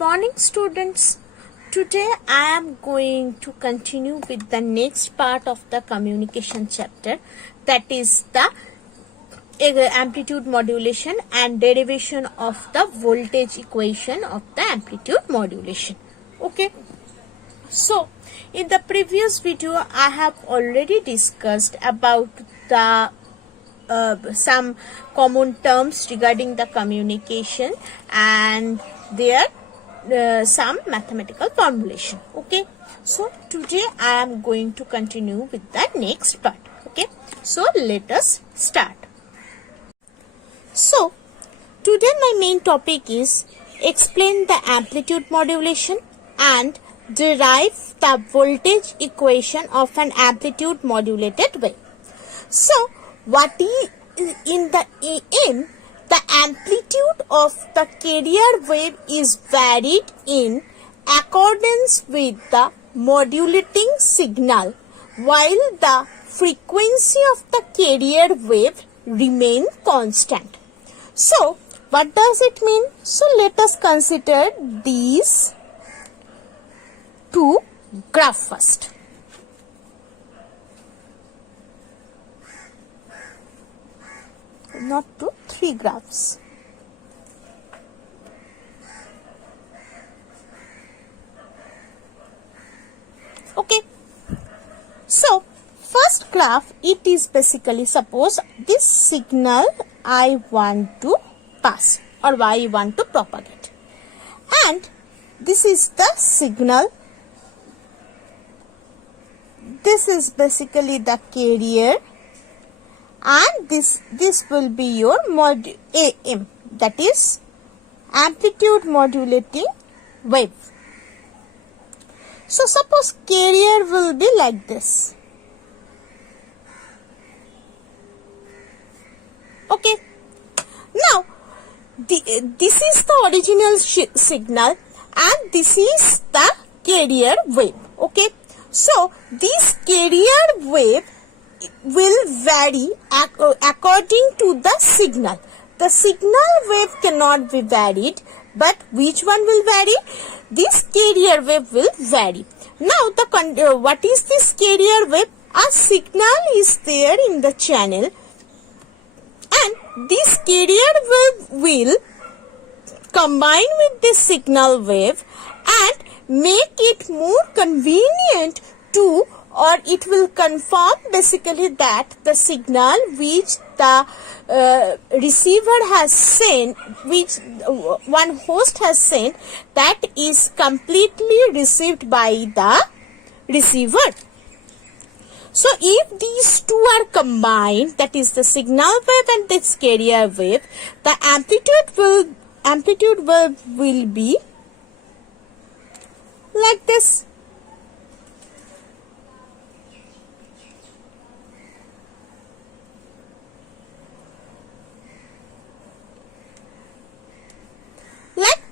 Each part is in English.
morning, students. Today I am going to continue with the next part of the communication chapter, that is the amplitude modulation and derivation of the voltage equation of the amplitude modulation. Okay. So, in the previous video I have already discussed about the some common terms regarding the communication and their some mathematical formulation. Okay, so today I am going to continue with the next part. Okay, so let us start. So today my main topic is explain the amplitude modulation and derive the voltage equation of an amplitude modulated wave. So what is in the AM, the amplitude of the carrier wave is varied in accordance with the modulating signal, while the frequency of the carrier wave remain constant. So what does it mean? So let us consider these two graphs first. Not two, three graphs. Okay. So, first graph, it is basically, suppose this signal I want to pass or I want to propagate. And this is the signal. This is basically the carrier. And this will be your mod AM, that is amplitude modulating wave. So suppose carrier will be like this. Okay. Now this is the original signal and this is the carrier wave. Okay. So this carrier wave will vary according to the signal. The signal wave cannot be varied, but which one will vary? This carrier wave will vary. Now, what is this carrier wave? A signal is there in the channel, and this carrier wave will combine with this signal wave and make it more convenient to, or it will confirm basically that the signal which the receiver has sent, which one host has sent, that is completely received by the receiver. So if these two are combined, that is the signal wave and this carrier wave, the amplitude wave will be like this.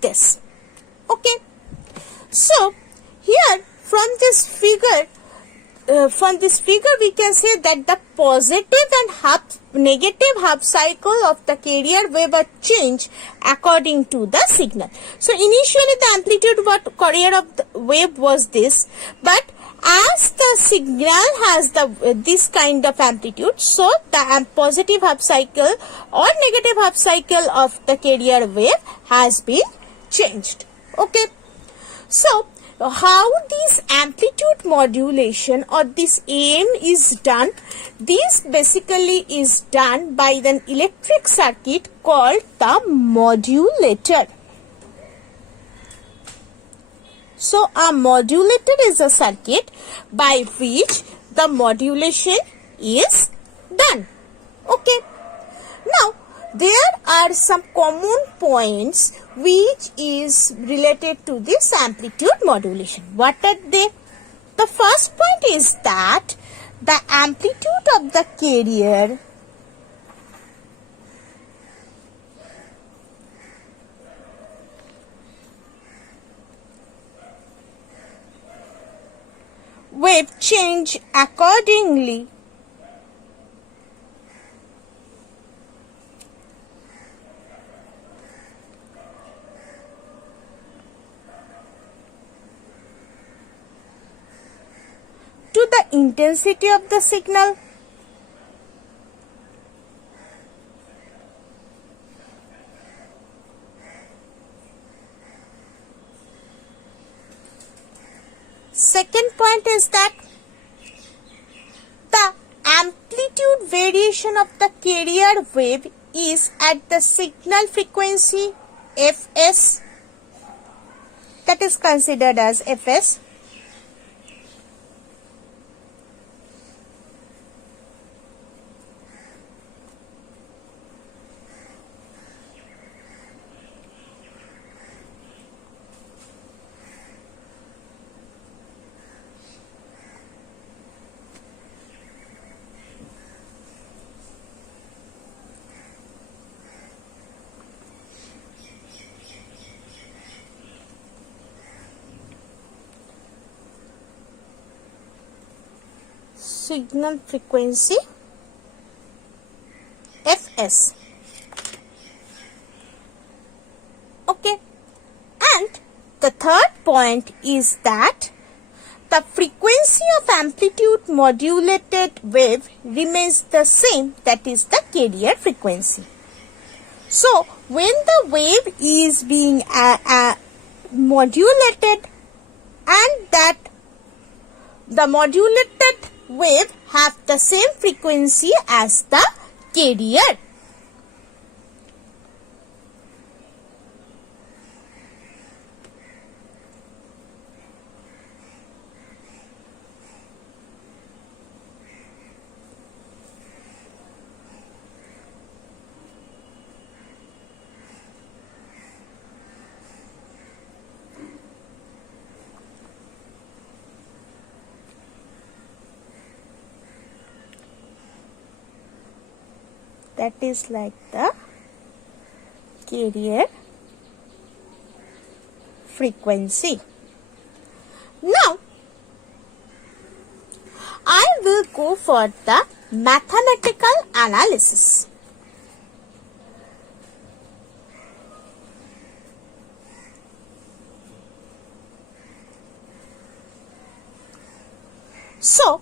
This. Okay. So here from this figure we can say that the positive and negative half cycle of the carrier wave are changed according to the signal. So initially the amplitude carrier of the wave was this, but as the signal has this kind of amplitude, so the positive half cycle or negative half cycle of the carrier wave has been changed. Okay. So how this amplitude modulation or this AM is done? This basically is done by an electric circuit called the modulator. So a modulator is a circuit by which the modulation is done. Okay. Now there are some common points which is related to this amplitude modulation. What are they? The first point is that the amplitude of the carrier wave change accordingly to the intensity of the signal. Second point is that the amplitude variation of the carrier wave is at the signal frequency Fs, that is considered as Fs. Signal frequency Fs. Okay, and the third point is that the frequency of amplitude modulated wave remains the same, that is the carrier frequency. So when the wave is being modulated, and that the modulated wave have the same frequency as the carrier. That is like the carrier frequency. Now, I will go for the mathematical analysis. So,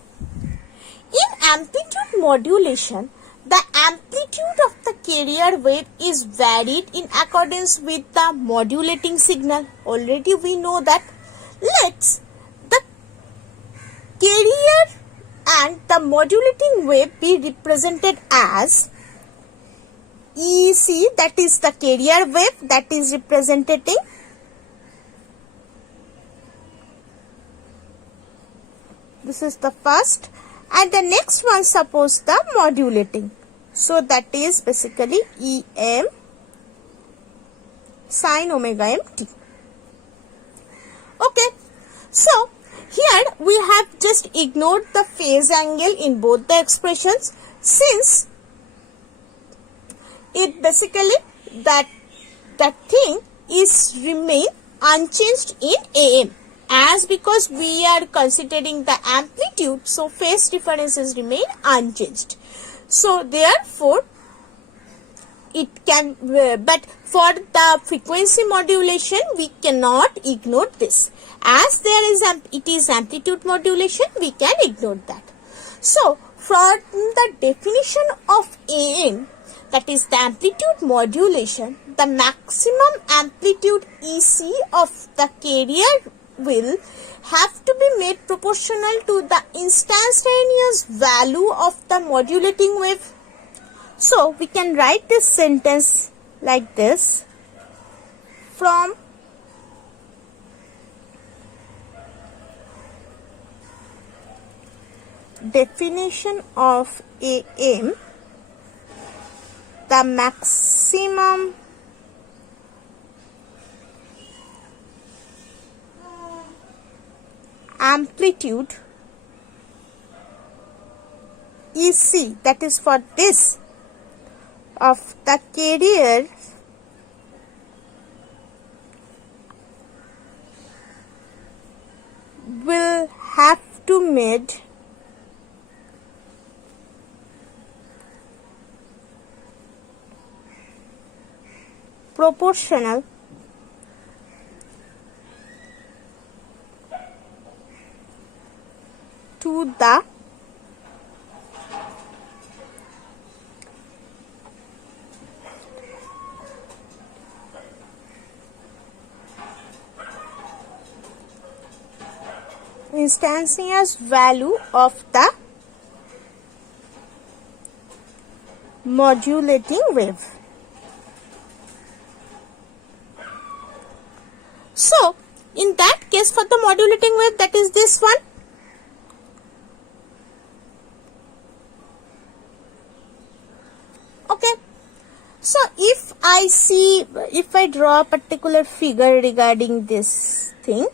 in amplitude modulation, the amplitude of the carrier wave is varied in accordance with the modulating signal. Already we know that. Let's the carrier and the modulating wave be represented as EC, that is the carrier wave that is representing this is the first, and the next one suppose the modulating. So that is basically Em sin omega m t. Okay, so here we have just ignored the phase angle in both the expressions, since it basically that thing is remain unchanged in Am. As because we are considering the amplitude, so phase differences remain unchanged. So therefore it can, but for the frequency modulation we cannot ignore this. As there is it is amplitude modulation, we can ignore that. So from the definition of Am, that is the amplitude modulation, the maximum amplitude EC of the carrier will have to be made proportional to the instantaneous value of the modulating wave. So we can write this sentence like this: from definition of Am, the maximum amplitude EC, that is for this, of the carrier will have to made proportional to the instantaneous value of the modulating wave. So, in that case, for the modulating wave, that is this one. Okay. So, if I draw a particular figure regarding this thing,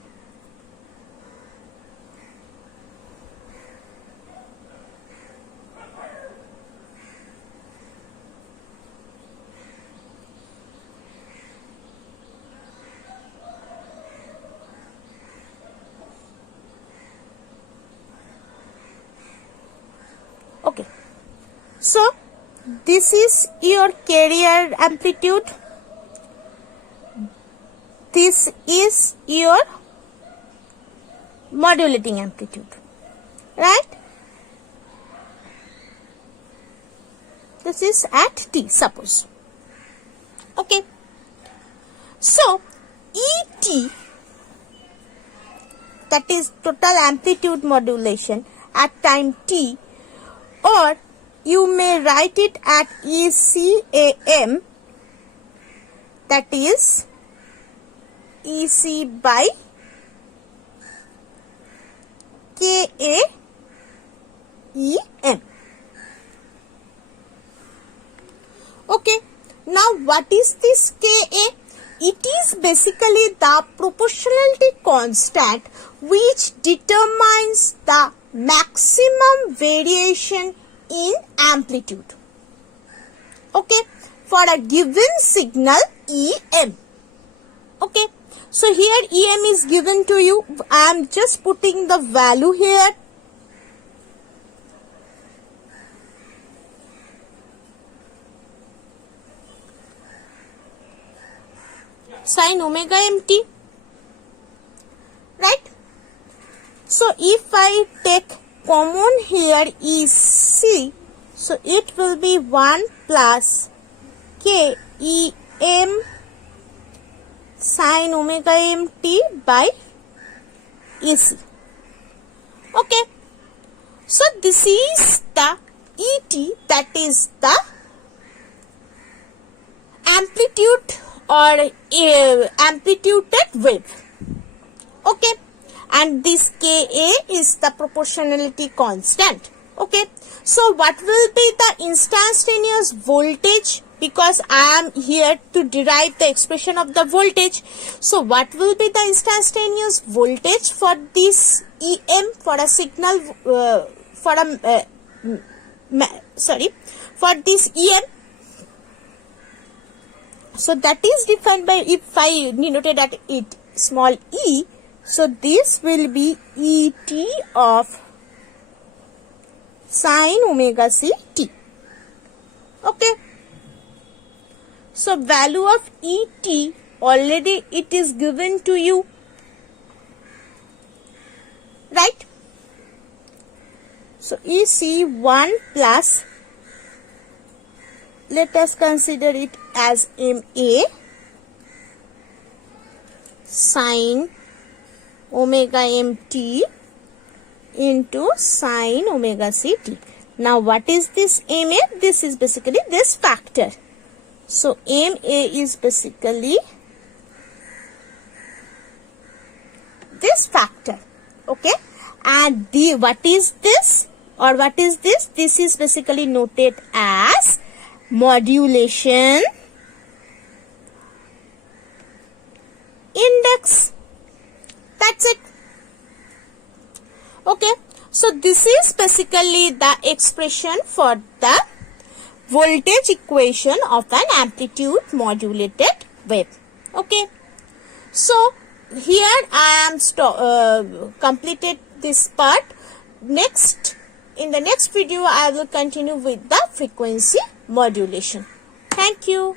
okay, so this is your carrier amplitude, this is your modulating amplitude, right? This is at T, suppose. Okay, so ET, that is total amplitude modulation at time T, or you may write it at ECAM, that is EC by KAEM. Okay, now what is this KA? It is basically the proportionality constant which determines the maximum variation in amplitude, okay, for a given signal EM. Okay, so here EM is given to you. I am just putting the value here. Sin omega mt, right? So if I take common here EC, so it will be 1 plus KEM sin omega mt by EC. Okay, so this is the ET, that is the amplitude or amplitude wave. Okay, and this Ka is the proportionality constant. Okay, so what will be the instantaneous voltage? Because I am here to derive the expression of the voltage. So what will be the instantaneous voltage for this EM, for a signal, for this EM? So that is defined by, if I denoted at it small e, so this will be ET of sin omega c t. Okay, so value of ET already it is given to you, right? So EC 1 plus, let us consider it as MA sin omega mt into sin omega ct. Now what is this MA? This is basically this factor. So MA is basically this factor. Okay, and what is this, or what is this? This is basically noted as modulation index. That's it. Okay, so this is basically the expression for the voltage equation of an amplitude modulated wave. Okay, so here I am completed this part. In the next video I will continue with the frequency modulation. Thank you.